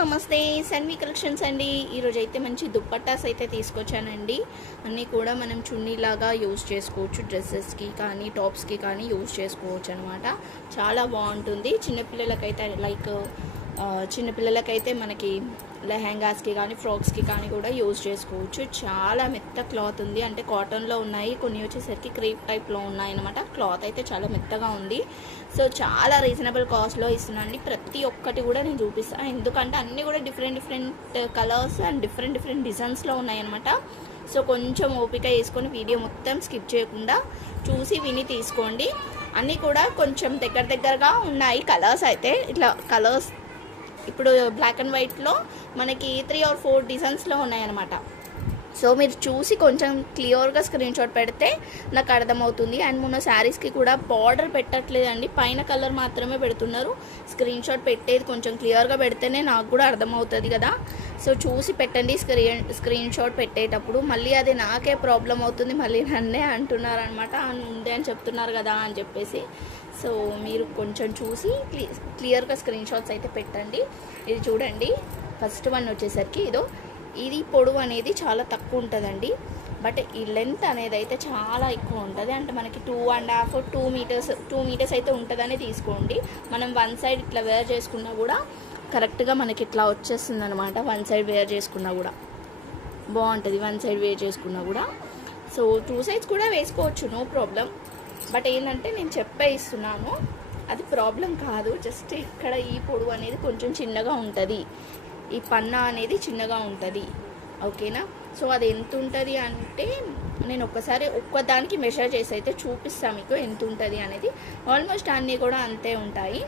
నమస్తే సన్వి కలెక్షన్స్ అండి. ఈరోజు అయితే మంచి దుప్పట్టాస్ అయితే తీసుకొచ్చానండి. అన్నీ కూడా మనం చున్నీలాగా యూజ్ చేసుకోవచ్చు, డ్రెస్సెస్కి కానీ టాప్స్కి కానీ యూజ్ చేసుకోవచ్చు అనమాట. చాలా బాగుంటుంది. చిన్నపిల్లలకైతే మనకి లెహెంగాస్కి కానీ ఫ్రాక్స్కి కానీ కూడా యూజ్ చేసుకోవచ్చు. చాలా మెత్త క్లాత్ ఉంది, అంటే కాటన్లో ఉన్నాయి, కొన్ని వచ్చేసరికి క్రేప్ టైప్లో ఉన్నాయి అనమాట. క్లాత్ అయితే చాలా మెత్తగా ఉంది. సో చాలా రీజనబుల్ కాస్ట్లో ఇస్తున్నాను. ప్రతి ఒక్కటి కూడా నేను చూపిస్తాను, ఎందుకంటే అన్నీ కూడా డిఫరెంట్ కలర్స్ అండ్ డిఫరెంట్ డిజైన్స్లో ఉన్నాయి అనమాట. సో కొంచెం ఓపిక వేసుకొని వీడియో మొత్తం స్కిప్ చేయకుండా చూసి విని తీసుకోండి. అన్నీ కూడా కొంచెం దగ్గరగా ఉన్నాయి. కలర్స్ అయితే ఇట్లా కలర్స్ ఇప్పుడు బ్లాక్ అండ్ వైట్లో మనకి 3 or 4 డిజైన్స్లో ఉన్నాయన్నమాట. సో మీరు చూసి కొంచెం క్లియర్గా స్క్రీన్ షాట్ పెడితే నాకు అర్థమవుతుంది. అండ్ మొన్న శారీస్కి కూడా బార్డర్ పెట్టట్లేదండి, పైన కలర్ మాత్రమే పెడుతున్నారు. స్క్రీన్ షాట్ పెట్టేది కొంచెం క్లియర్గా పెడితేనే నాకు కూడా అర్థమవుతుంది కదా. సో చూసి పెట్టండి స్క్రీన్ షాట్ పెట్టేటప్పుడు. మళ్ళీ అది నాకే ప్రాబ్లం అవుతుంది, మళ్ళీ నన్నే అంటున్నారు అనమాట, ఉంది అని చెప్తున్నారు కదా అని చెప్పేసి. సో మీరు కొంచెం చూసి క్లియర్గా స్క్రీన్ షాట్స్ అయితే పెట్టండి. ఇది చూడండి, ఫస్ట్ వన్ వచ్చేసరికి ఇది పొడవు అనేది చాలా తక్కువ ఉంటుందండి, బట్ ఈ లెంత్ అనేది అయితే చాలా ఎక్కువ ఉంటుంది. అంటే మనకి 2.5 2 మీటర్స్ అయితే ఉంటుందని తీసుకోండి. మనం వన్ సైడ్ ఇట్లా వేర్ చేసుకున్నా కూడా కరెక్ట్గా మనకి ఇట్లా వచ్చేస్తుంది అనమాట. వన్ సైడ్ వేర్ చేసుకున్నా కూడా బాగుంటుంది, వన్ సైడ్ వేర్ చేసుకున్నా కూడా. సో 2 సైడ్స్ కూడా వేసుకోవచ్చు, నో ప్రాబ్లం. బట్ ఏంటంటే నేను ఇస్తున్నాను, అది ప్రాబ్లం కాదు. జస్ట్ ఇక్కడ ఈ పొడవు అనేది కొంచెం చిన్నగా ఉంటుంది, ఈ పన్నా అనేది చిన్నగా ఉంటుంది, ఓకేనా. సో అది ఎంత ఉంటుంది అంటే నేను ఒక్కదానికి మెషర్ చేసి అయితే చూపిస్తాను మీకు ఎంత ఉంటుంది అనేది. ఆల్మోస్ట్ అన్నీ కూడా అంతే ఉంటాయి,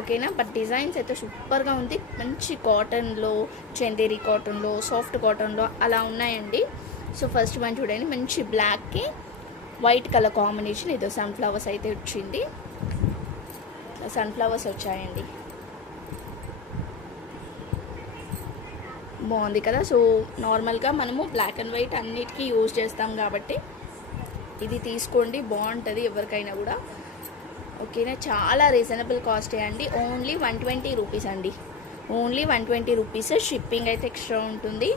ఓకేనా. బట్ డిజైన్స్ అయితే సూపర్గా ఉంది. మంచి కాటన్లో, చందేరి కాటన్లో, సాఫ్ట్ కాటన్లో అలా ఉన్నాయండి. సో ఫస్ట్ వన్ చూడండి, మంచి బ్లాక్కి వైట్ కలర్ కాంబినేషన్. ఏదో సన్ఫ్లవర్స్ అయితే వచ్చింది, సన్ఫ్లవర్స్ వచ్చాయండి, బాగుంది కదా. సో నార్మల్గా మనము బ్లాక్ అండ్ వైట్ అన్నిటికీ యూజ్ చేస్తాం కాబట్టి ఇది తీసుకోండి, బాగుంటుంది ఎవరికైనా కూడా, ఓకేనా. చాలా రీజనబుల్ కాస్టే అండి, ఓన్లీ 120 రూపీస్ అండి, ఓన్లీ 120 రూపీస్. షిప్పింగ్ అయితే ఎక్స్ట్రా ఉంటుంది,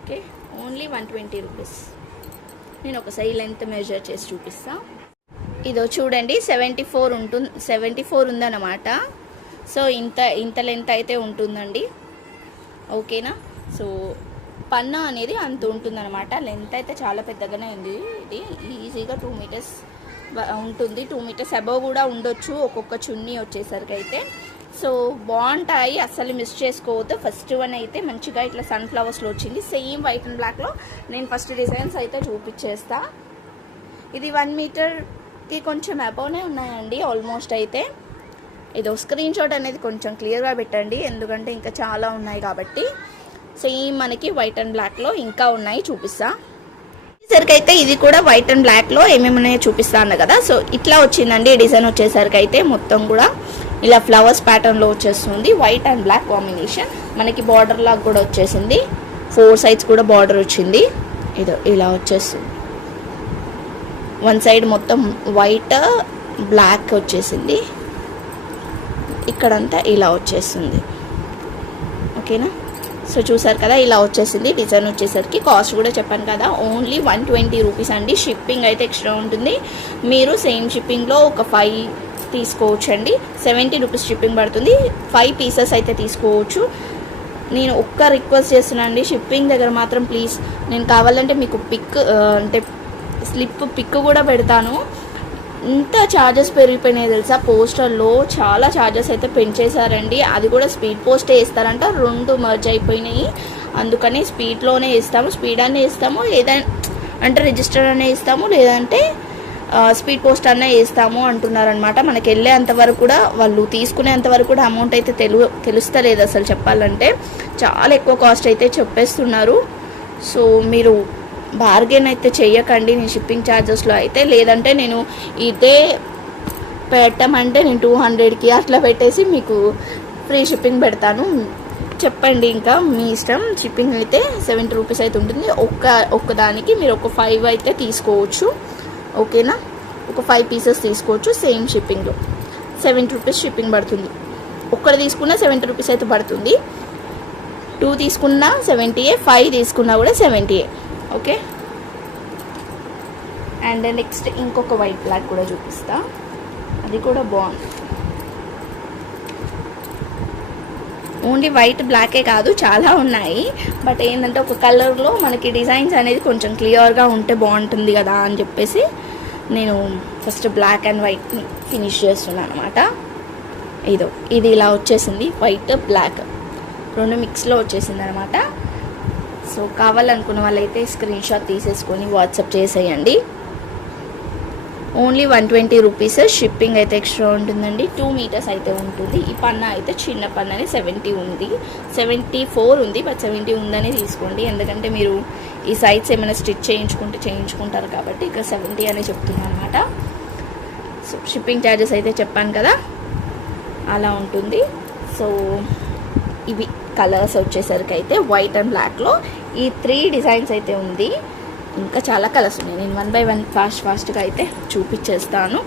ఓకే. Only 120 rupees. నేను ఒకసారి లెంత్ మెజర్ చేసి చూపిస్తాను. ఇదో చూడండి, 74 ఉందన్నమాట. సో ఇంత లెంత్ అయితే ఉంటుందండి, ఓకేనా. సో పన్నా అనేది అంత ఉంటుందన్నమాట. లెంత్ అయితే చాలా పెద్దగానే ఉంది. ఇది ఈజీగా 2 మీటర్స్ ఉంటుంది, 2 మీటర్స్ అబవ్ కూడా ఉండొచ్చు ఒక్కొక్క చున్నీ వచ్చేసరికి అయితే. సో బాగుంటాయి, అస్సలు మిస్ చేసుకోవద్దు. ఫస్ట్ వన్ అయితే మంచిగా ఇట్లా సన్ఫ్లవర్స్లో వచ్చింది, సేమ్ వైట్ అండ్ బ్లాక్లో. నేను ఫస్ట్ డిజైన్స్ అయితే చూపించేస్తా. ఇది 1 మీటర్కి కొంచెం అబవ్నే ఉన్నాయండి ఆల్మోస్ట్ అయితే. ఏదో స్క్రీన్ షాట్ అనేది కొంచెం క్లియర్గా పెట్టండి, ఎందుకంటే ఇంకా చాలా ఉన్నాయి కాబట్టి. సేమ్ మనకి వైట్ అండ్ బ్లాక్లో ఇంకా ఉన్నాయి, చూపిస్తా. సరికి అయితే ఇది కూడా వైట్ అండ్ బ్లాక్లో ఏమేమి ఉన్నాయో చూపిస్తా అన్న కదా. సో ఇట్లా వచ్చిందండి డిజైన్ వచ్చేసరికి అయితే. మొత్తం కూడా ఇలా ఫ్లవర్స్ ప్యాటర్న్లో వచ్చేస్తుంది, వైట్ అండ్ బ్లాక్ కాంబినేషన్. మనకి బార్డర్ లాగా కూడా వచ్చేసింది, 4 సైడ్స్ కూడా బార్డర్ వచ్చింది. ఇదో ఇలా వచ్చేస్తుంది, వన్ సైడ్ మొత్తం వైట్ బ్లాక్ వచ్చేసింది, ఇక్కడంతా ఇలా వచ్చేస్తుంది, ఓకేనా. సో చూసారు కదా, ఇలా వచ్చేసింది డిజైన్ వచ్చేసరికి. కాస్ట్ కూడా చెప్పాను కదా, ఓన్లీ 120 రూపీస్ అండి. షిప్పింగ్ అయితే ఎక్స్ట్రా ఉంటుంది. మీరు సేమ్ షిప్పింగ్లో ఒక 5 తీసుకోవచ్చు అండి, 70 రూపీస్ షిప్పింగ్ పడుతుంది. 5 పీసెస్ అయితే తీసుకోవచ్చు. నేను ఒక్క రిక్వెస్ట్ చేస్తున్నాను అండి, షిప్పింగ్ దగ్గర మాత్రం ప్లీజ్, నేను కావాలంటే మీకు అంటే స్లిప్ పిక్ కూడా పెడతాను. ఇంత ఛార్జెస్ పెరిగిపోయినాయి తెలుసా, పోస్టర్లో చాలా ఛార్జెస్ అయితే పెంచేశారండి. అది కూడా స్పీడ్ పోస్టే వేస్తారంట, 2 మర్జ్ అయిపోయినాయి. అందుకని స్పీడ్లోనే వేస్తాము, స్పీడ్ అనే వేస్తాము, ఏదైనా అంటే రిజిస్టర్ అనే వేస్తాము, లేదంటే స్పీడ్ పోస్ట్ అన్న వేస్తాము అంటున్నారనమాట. మనకి వెళ్ళేంతవరకు కూడా, వాళ్ళు తీసుకునేంతవరకు కూడా అమౌంట్ అయితే తెలుస్తలేదు అసలు చెప్పాలంటే. చాలా ఎక్కువ కాస్ట్ అయితే చెప్పేస్తున్నారు. సో మీరు బార్గెన్ అయితే చెయ్యకండి నేను షిప్పింగ్ ఛార్జెస్లో అయితే. లేదంటే నేను ఇదే పెట్టమంటే నేను 200కి అట్లా పెట్టేసి మీకు ఫ్రీ షిప్పింగ్ పెడతాను, చెప్పండి, ఇంకా మీ ఇష్టం. షిప్పింగ్ అయితే 70 రూపీస్ అయితే ఉంటుంది. ఒక్కదానికి మీరు ఒక 5 అయితే తీసుకోవచ్చు, ఓకేనా. ఒక 5 పీసెస్ తీసుకోవచ్చు, సేమ్ షిప్పింగ్లో 70 రూపీస్ షిప్పింగ్ పడుతుంది. ఒక్కటి తీసుకున్నా 70 రూపీస్ అయితే పడుతుంది. 2 తీసుకున్నా 70, 5 తీసుకున్నా కూడా 70. ఓకే. అండ్ నెక్స్ట్ ఇంకొక వైట్ బ్లాక్ కూడా చూపిస్తా, అది కూడా బాగుంది. ఓన్లీ వైట్ బ్లాకే కాదు, చాలా ఉన్నాయి. బట్ ఏంటంటే ఒక కలర్లో మనకి డిజైన్స్ అనేది కొంచెం క్లియర్గా ఉంటే బాగుంటుంది కదా అని చెప్పేసి నేను ఫస్ట్ బ్లాక్ అండ్ వైట్ని ఫినిష్ చేస్తున్నాను అనమాట. ఇది ఇలా వచ్చేసింది, వైట్ బ్లాక్ 2 మిక్స్లో వచ్చేసింది అనమాట. సో కావాలనుకున్న వాళ్ళైతే స్క్రీన్ షాట్ తీసేసుకొని వాట్సాప్ చేసేయండి. Only 120 rupees. షిప్పింగ్ అయితే ఎక్స్ట్రా ఉంటుందండి. 2 మీటర్స్ అయితే ఉంటుంది. ఈ పన్నా అయితే చిన్న పన్నాని 70 ఉంది, 74 ఉంది. బట్ 70 ఉందని తీసుకోండి, ఎందుకంటే మీరు ఈ సైడ్స్ ఏమైనా స్టిచ్ చేయించుకుంటారు కాబట్టి ఇక్కడ 70 అనే చెప్తున్నాను అనమాట. సో షిప్పింగ్ ఛార్జెస్ అయితే చెప్పాను కదా, అలా ఉంటుంది. సో ఇవి కలర్స్ వచ్చేసరికి అయితే వైట్ అండ్ బ్లాక్లో ఈ 3 డిజైన్స్ అయితే ఉంది. ఇంకా చాలా కలర్స్ ఉన్నాయి. నేను 1 by 1 ఫాస్ట్గా అయితే చూపించేస్తాను.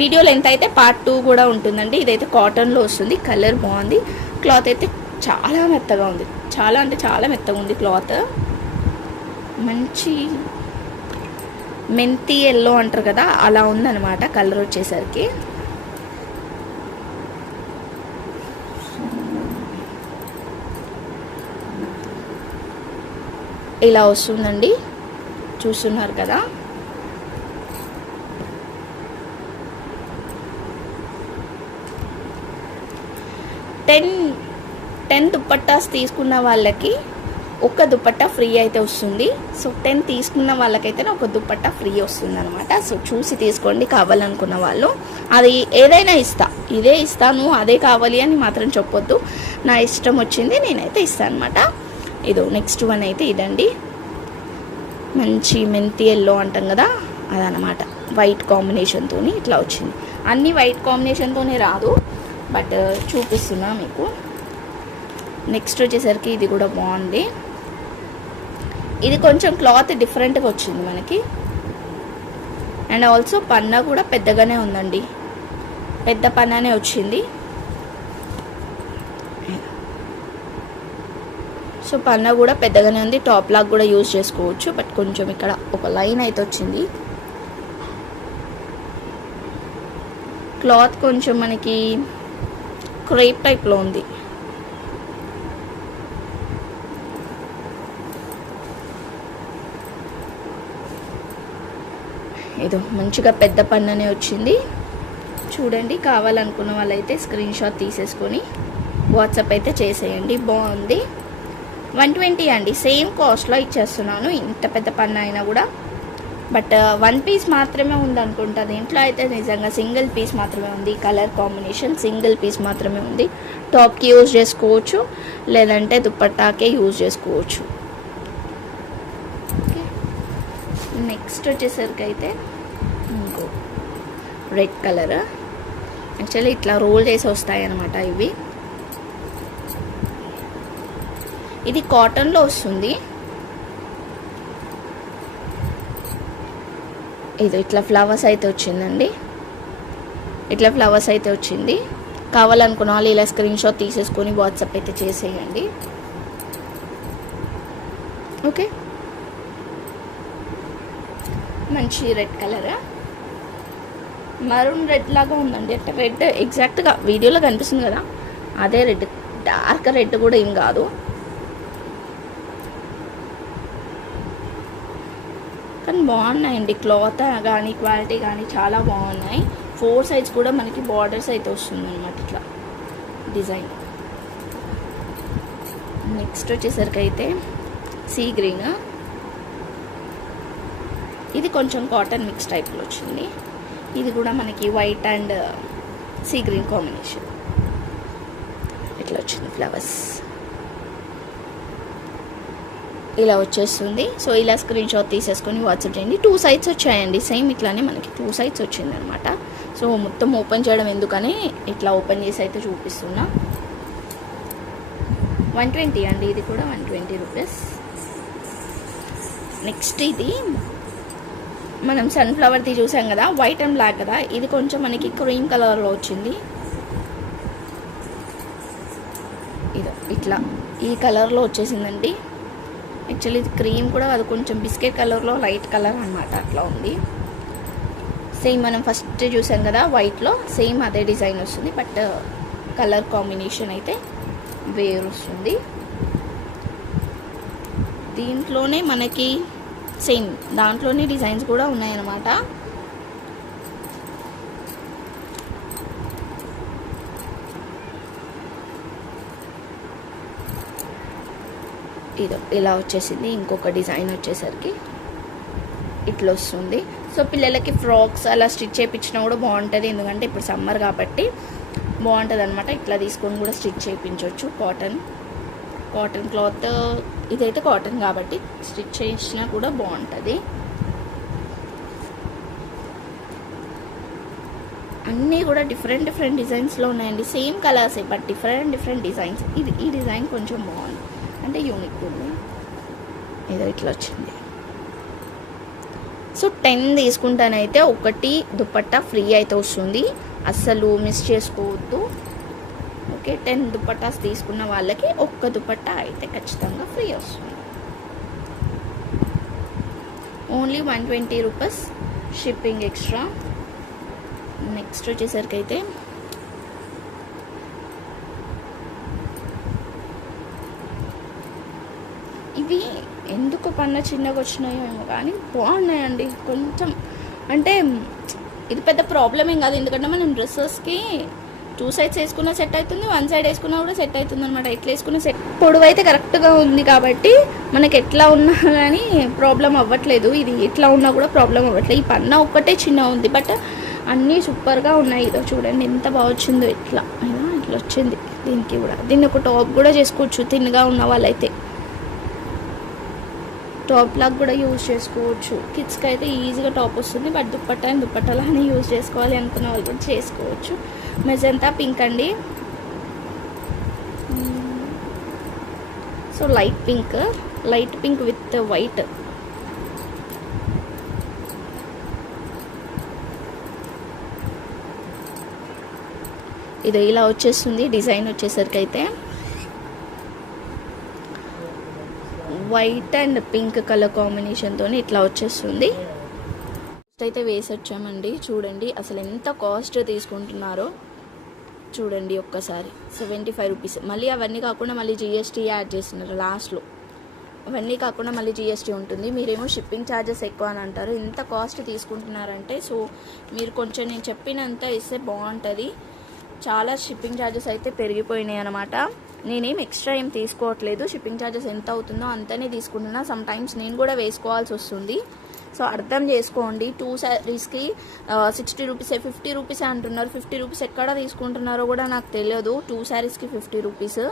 వీడియో లెంత్ అయితే పార్ట్ 2 కూడా ఉంటుందండి. ఇదైతే కాటన్లో వస్తుంది. కలర్ బాగుంది. క్లాత్ అయితే చాలా మెత్తగా ఉంది, చాలా అంటే చాలా మెత్తగా ఉంది క్లాత్. మంచి మెంతి ఎల్లో అంటారు కదా, అలా ఉందన్నమాట కలర్ వచ్చేసరికి. ఇలా వస్తుందండి, చూస్తున్నారు కదా. టెన్ దుపట్టాస్ తీసుకున్న వాళ్ళకి ఒక దుపట్టా ఫ్రీ అయితే వస్తుంది. సో 10 తీసుకున్న వాళ్ళకైతే ఒక దుపట్టా ఫ్రీ వస్తుంది అనమాట. సో చూసి తీసుకోండి కావాలనుకున్న వాళ్ళు. అది ఏదైనా ఇస్తా, ఇదే ఇస్తాను అదే కావాలి అని మాత్రం చెప్పొద్దు. నా ఇష్టం వచ్చింది నేనైతే ఇస్తాను అనమాట. నెక్స్ట్ వన్ అయితే ఇదండి, మంచి మెంతి ఎల్లో అంటాం కదా, అదనమాట. వైట్ కాంబినేషన్తో ఇట్లా వచ్చింది. అన్నీ వైట్ కాంబినేషన్తోనే రాదు, బట్ చూపిస్తున్నా మీకు. నెక్స్ట్ వచ్చేసరికి ఇది కూడా బాగుంది. ఇది కొంచెం క్లాత్ డిఫరెంట్గా వచ్చింది మనకి. అండ్ ఆల్సో పన్నా కూడా పెద్దగానే ఉందండి, పెద్ద పన్నానే వచ్చింది. సో పన్నా కూడా పెద్దగానే ఉంది. టాప్ లాగ్ కూడా యూజ్ చేసుకోవచ్చు. బట్ కొంచెం ఇక్కడ ఒక లైన్ అయితే వచ్చింది. క్లాత్ కొంచెం మనకి క్రేప్ టైప్లో ఉంది. మంచిగా పెద్ద పన్ననే వచ్చింది. చూడండి, కావాలనుకున్న వాళ్ళైతే స్క్రీన్ షాట్ తీసేసుకొని వాట్సాప్ అయితే చేసేయండి. బాగుంది. 120 అండి, సేమ్ కాస్ట్లో ఇచ్చేస్తున్నాను. ఇంత పెద్ద పన్ను అయినా కూడా. బట్ 1 పీస్ మాత్రమే ఉంది అనుకుంటా. దీంట్లో అయితే నిజంగా సింగిల్ పీస్ మాత్రమే ఉంది. కలర్ కాంబినేషన్ సింగిల్ పీస్ మాత్రమే ఉంది. టాప్కి యూజ్ చేసుకోవచ్చు, లేదంటే దుపట్టాకే యూజ్ చేసుకోవచ్చు. ఓకే. నెక్స్ట్ వచ్చేసరికి అయితే ఇంకో రెడ్ కలర్. యాక్చువల్లీ ఇట్లా రోల్ చేసి వస్తాయి అన్నమాట ఇవి. ఇది కాటన్లో వస్తుంది. ఇట్లా ఫ్లవర్స్ అయితే వచ్చిందండి, ఇట్లా ఫ్లవర్స్ అయితే వచ్చింది. కావాలనుకున్న వాళ్ళు ఇలా స్క్రీన్ షాట్ తీసేసుకొని వాట్సాప్ అయితే చేసేయండి. ఓకే. మంచి రెడ్ కలర్, మరూన్ రెడ్ లాగా ఉందండి. అంటే రెడ్ ఎగ్జాక్ట్గా వీడియోలో కనిపిస్తుంది కదా, అదే రెడ్. డార్క్ రెడ్ కూడా ఏం కాదు. కానీ బాగున్నాయండి, క్లాత్ కానీ క్వాలిటీ కానీ చాలా బాగున్నాయి. 4 సైడ్స్ కూడా మనకి బార్డర్స్ అయితే వస్తుంది అనమాట ఇట్లా డిజైన్. నెక్స్ట్ వచ్చేసరికి అయితే సీ గ్రీన్. ఇది కొంచెం కాటన్ మిక్స్ టైప్లో వచ్చింది. ఇది కూడా మనకి white and sea green combination ఇట్లా వచ్చింది. ఫ్లవర్స్ ఇలా వచ్చేస్తుంది. సో ఇలా స్క్రీన్ షాట్ తీసేసుకొని వాట్సాప్ చేయండి. 2 సైడ్స్ వచ్చాయండి, సేమ్ ఇట్లానే మనకి 2 సైడ్స్ వచ్చింది అనమాట. సో మొత్తం ఓపెన్ చేయడం ఎందుకని ఇట్లా ఓపెన్ చేసి అయితే చూపిస్తున్నా. 120 అండి, ఇది కూడా 120 రూపీస్. నెక్స్ట్ ఇది మనం సన్ఫ్లవర్ది చూసాం కదా, వైట్ అండ్ బ్లాక్ కదా. ఇది కొంచెం మనకి క్రీమ్ కలర్లో వచ్చింది. ఇదో ఇట్లా ఈ కలర్లో వచ్చేసిందండి. యాక్చువల్లీ ఇది క్రీమ్ కూడా అది కొంచెం బిస్కెట్ కలర్లో లైట్ కలర్ అనమాట, అట్లా ఉంది. సేమ్ మనం ఫస్ట్ చూసాం కదా వైట్లో, సేమ్ అదే డిజైన్ వస్తుంది, బట్ కలర్ కాంబినేషన్ అయితే వేరు వస్తుంది. దీంట్లోనే మనకి సేమ్ దాంట్లోనే డిజైన్స్ కూడా ఉన్నాయన్నమాట. ఇదో ఇలా వచ్చేసింది. ఇంకొక డిజైన్ వచ్చేసరికి ఇట్లా వస్తుంది. సో పిల్లలకి ఫ్రాక్స్ అలా స్టిచ్ చేయించినా కూడా బాగుంటుంది, ఎందుకంటే ఇప్పుడు సమ్మర్ కాబట్టి బాగుంటుంది అనమాట. ఇట్లా తీసుకొని కూడా స్టిచ్ చేయించవచ్చు. కాటన్ క్లాత్ ఇదైతే కాటన్ కాబట్టి స్టిచ్ చేసినా కూడా బాగుంటుంది. అన్నీ కూడా డిఫరెంట్ డిజైన్స్లో ఉన్నాయండి. సేమ్ కలర్సే బట్ డిఫరెంట్ డిజైన్స్. ఈ డిజైన్ కొంచెం బాగుంది, అంటే యూనిక్ ఉంది. ఏదో ఇట్లా వచ్చింది. సో 10 తీసుకుంటానైతే ఒకటి దుపట్టా ఫ్రీ అయితే వస్తుంది, అస్సలు మిస్ చేసుకోవద్దు. ఓకే, 10 దుపట్టాస్ తీసుకున్న వాళ్ళకి ఒక్క దుపట్టా అయితే ఖచ్చితంగా ఫ్రీ వస్తుంది. Only 120 rupees shipping extra. Next వచ్చేసరికి అయితే ఇవి ఎందుకు పన్న చిన్నగా వచ్చినాయో ఏమో కానీ బాగున్నాయండి. కొంచెం అంటే ఇది పెద్ద ప్రాబ్లం ఏం కాదు, ఎందుకంటే మనం డ్రెస్సెస్కి 2 సైడ్స్ వేసుకున్న సెట్ అవుతుంది, 1 సైడ్ వేసుకున్నా కూడా సెట్ అవుతుంది అనమాట. ఎట్లా వేసుకున్న సెట్ పొడవు అయితే కరెక్ట్గా ఉంది కాబట్టి మనకి ఎట్లా ఉన్నా కానీ ప్రాబ్లం అవ్వట్లేదు. ఇది ఎట్లా ఉన్నా కూడా ప్రాబ్లం అవ్వట్లేదు. ఈ పన్న ఒక్కటే చిన్న ఉంది, బట్ అన్నీ సూపర్గా ఉన్నాయి. ఇదో చూడండి ఎంత బాగా వచ్చిందో, ఇట్లా వచ్చింది. దీనికి కూడా దీన్ని ఒక టాప్ కూడా చేసుకోవచ్చు, తిన్నగా ఉన్న వాళ్ళైతే టాప్ లాగా కూడా యూజ్ చేసుకోవచ్చు. కిడ్స్కి అయితే ఈజీగా టాప్ వస్తుంది, బట్ దుప్పట్టాలని యూజ్ చేసుకోవాలి అనుకున్న వాళ్ళు కూడా చేసుకోవచ్చు. మెజంతా పింక్ అండి. So light pink with white. ఇది ఇలా వచ్చేస్తుంది. డిజైన్ వచ్చేసరికి అయితే వైట్ అండ్ పింక్ కలర్ కాంబినేషన్తో ఇట్లా వచ్చేస్తుంది. అయితే వేసి వచ్చామండి. చూడండి అసలు ఎంత కాస్ట్ తీసుకుంటున్నారో చూడండి ఒక్కసారి. 75 రూపీస్. మళ్ళీ అవన్నీ కాకుండా మళ్ళీ GST యాడ్ చేస్తున్నారు లాస్ట్లో. అవన్నీ కాకుండా మళ్ళీ GST ఉంటుంది. మీరేమో షిప్పింగ్ ఛార్జెస్ ఎక్కువ అని అంటారు. ఎంత కాస్ట్ తీసుకుంటున్నారంటే, సో మీరు కొంచెం నేను చెప్పినంత ఇస్తే బాగుంటుంది. చాలా షిప్పింగ్ ఛార్జెస్ అయితే పెరిగిపోయినాయి అనమాట. నేనేం ఎక్స్ట్రా ఏం తీసుకోవట్లేదు. షిప్పింగ్ ఛార్జెస్ ఎంత అవుతుందో అంతనే తీసుకుంటున్నా. సమ్ టైమ్స్ నేను కూడా వేసుకోవాల్సి వస్తుంది. సో అర్థం చేసుకోండి. 2 శారీస్కి 60 రూపీసే, 50 రూపీసే అంటున్నారు. 50 రూపీస్ ఎక్కడ తీసుకుంటున్నారో కూడా నాకు తెలియదు. 2 శారీస్కి 50 రూపీస్.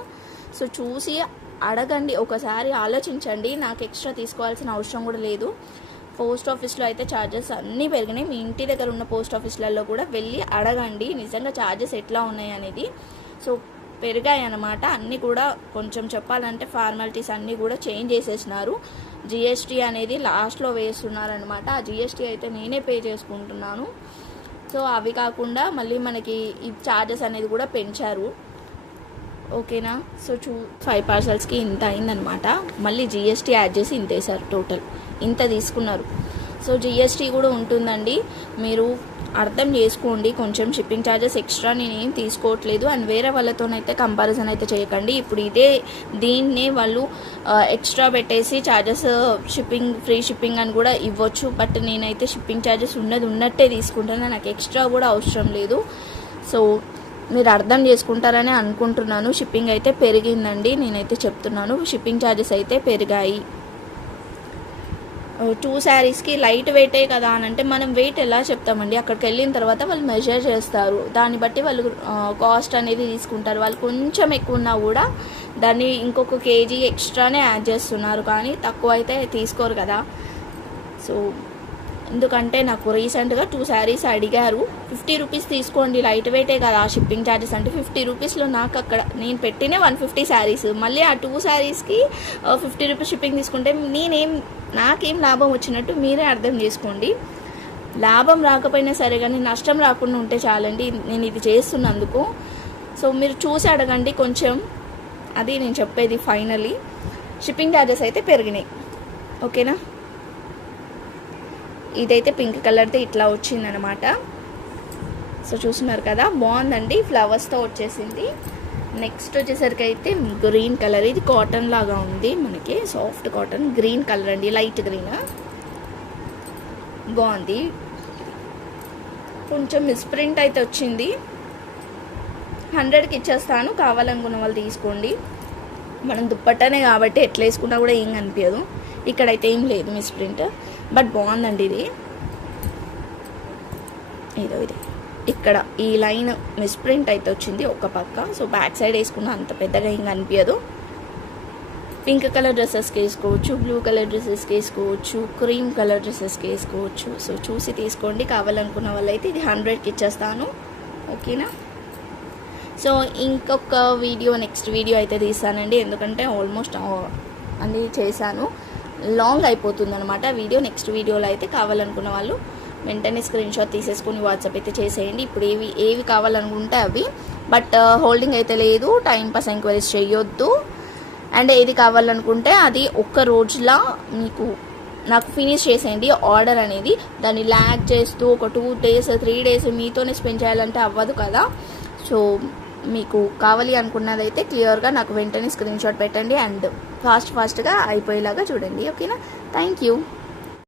సో చూసి అడగండి, ఒకసారి ఆలోచించండి. నాకు ఎక్స్ట్రా తీసుకోవాల్సిన అవసరం కూడా లేదు. పోస్ట్ ఆఫీస్లో అయితే ఛార్జెస్ అన్నీ పెరిగినాయి. మీ ఇంటి దగ్గర ఉన్న పోస్ట్ ఆఫీస్లలో కూడా వెళ్ళి అడగండి నిజంగా ఛార్జెస్ ఎట్లా ఉన్నాయి అనేది. సో పెరిగాయి అన్నమాట. అన్నీ కూడా కొంచెం చెప్పాలంటే ఫార్మాలిటీస్ అన్నీ కూడా చేంజ్ చేసేసినారు. GST అనేది లాస్ట్లో వేస్తున్నారనమాట. ఆ GST అయితే నేనే పే చేసుకుంటున్నాను. సో అవి కాకుండా మళ్ళీ మనకి ఈ ఛార్జెస్ అనేది కూడా పెంచారు. ఓకేనా. సో 5 పార్సల్స్కి ఇంత అయిందనమాట. మళ్ళీ GST యాడ్ చేసి ఇంత వేసారు. టోటల్ ఇంత తీసుకున్నారు. సో GST కూడా ఉంటుందండి. మీరు అర్థం చేసుకోండి. కొంచెం షిప్పింగ్ ఛార్జెస్ ఎక్స్ట్రా నేనేం తీసుకోవట్లేదు. అండ్ వేరే వాళ్ళతోనైతే కంపారిజన్ అయితే చేయకండి. ఇప్పుడు దీన్నే వాళ్ళు ఎక్స్ట్రా పెట్టేసి ఛార్జెస్ ఫ్రీ షిప్పింగ్ అని కూడా ఇవ్వచ్చు. బట్ నేనైతే షిప్పింగ్ ఛార్జెస్ ఉన్నట్టే తీసుకుంటాను. నాకు ఎక్స్ట్రా కూడా అవసరం లేదు. సో మీరు అర్థం చేసుకుంటారని అనుకుంటున్నాను. షిప్పింగ్ అయితే పెరిగిందండి, నేనైతే చెప్తున్నాను. షిప్పింగ్ ఛార్జెస్ అయితే పెరిగాయి. 2 శారీస్కి లైట్ వెయిటే కదా అని అంటే మనం వెయిట్ ఎలా చెప్తామండి? అక్కడికి వెళ్ళిన తర్వాత వాళ్ళు మెజర్ చేస్తారు, దాన్ని బట్టి వాళ్ళు కాస్ట్ అనేది తీసుకుంటారు. వాళ్ళు కొంచెం ఎక్కువ ఉన్నా కూడా దాన్ని ఇంకొక కేజీ ఎక్స్ట్రానే యాడ్ చేస్తున్నారు, కానీ తక్కువ అయితే తీసుకోరు కదా. సో ఎందుకంటే నాకు రీసెంట్గా 2 శారీస్ అడిగారు. 50 రూపీస్ తీసుకోండి, లైట్ వెయిటే కదా షిప్పింగ్ ఛార్జెస్ అంటే. 50 రూపీస్లో నాకు అక్కడ నేను పెట్టినే 150 శారీస్, మళ్ళీ ఆ 2 శారీస్కి 50 రూపీస్ షిప్పింగ్ తీసుకుంటే నాకేం లాభం వచ్చినట్టు మీరే అర్థం చేసుకోండి. లాభం రాకపోయినా సరే కానీ నష్టం రాకుండా ఉంటే చాలండి నేను ఇది చేస్తున్నందుకు. సో మీరు చూసి అడగండి, కొంచెం అది నేను చెప్పేది. ఫైనలీ షిప్పింగ్ ఛార్జెస్ అయితే పెరిగినాయి. ఓకేనా, ఇదైతే పింక్ కలర్తో ఇట్లా వచ్చిందనమాట. సో చూస్తున్నారు కదా, బాగుందండి, ఫ్లవర్స్తో వచ్చేసింది. నెక్స్ట్ వచ్చేసరికి అయితే గ్రీన్ కలర్, ఇది కాటన్ లాగా ఉంది మనకి, సాఫ్ట్ కాటన్, గ్రీన్ కలర్ అండి, లైట్ గ్రీన్, బాగుంది. కొంచెం మిస్ప్రింట్ అయితే వచ్చింది. 100కి ఇచ్చేస్తాను, కావాలనుకున్న వాళ్ళు తీసుకోండి. మనం దుప్పట్టనే కాబట్టి ఎట్లా వేసుకున్నా కూడా ఏం కనిపించదు. ఇక్కడైతే ఏం లేదు మిస్ప్రింట్, బట్ బాగుందండి ఇది. ఇది ఇక్కడ ఈ లైన్ మిస్ప్రింట్ అయితే వచ్చింది ఒక పక్క. సో బ్యాక్ సైడ్ వేసుకున్నా అంత పెద్దగా ఏం కనిపించదు. పింక్ కలర్ డ్రెస్సెస్కి వేసుకోవచ్చు, బ్లూ కలర్ డ్రెస్సెస్కి వేసుకోవచ్చు, క్రీమ్ కలర్ డ్రెస్సెస్కి వేసుకోవచ్చు. సో చూసి తీసుకోండి, కావాలనుకున్న వాళ్ళైతే ఇది 100కి ఇచ్చేస్తాను. ఓకేనా, సో ఇంకొక వీడియో, నెక్స్ట్ వీడియో అయితే తీస్తానండి, ఎందుకంటే ఆల్మోస్ట్ అన్నీ చేశాను, లాంగ్ అయిపోతుంది అనమాట వీడియో. నెక్స్ట్ వీడియోలో అయితే కావాలనుకున్న వాళ్ళు వెంటనే స్క్రీన్ షాట్ తీసేసుకొని వాట్సాప్ అయితే చేసేయండి. ఇప్పుడు ఏవి కావాలనుకుంటే అవి, బట్ హోల్డింగ్ అయితే లేదు, టైంపాస్ ఎంక్వైరీస్ చేయొద్దు. అండ్ ఏది కావాలనుకుంటే అది ఒక్క రోజులా మీకు నాకు ఫినిష్ చేసేయండి ఆర్డర్ అనేది. దాన్ని ల్యాగ్ చేస్తూ ఒక 2 days 3 days మీతోనే స్పెండ్ చేయాలంటే అవ్వదు కదా. సో మీకు కావాలి అనుకున్నదైతే క్లియర్గా నాకు వెంటనే స్క్రీన్ షాట్ పెట్టండి అండ్ ఫాస్ట్గా అయిపోయేలాగా చూడండి. ఓకేనా, థ్యాంక్ యూ.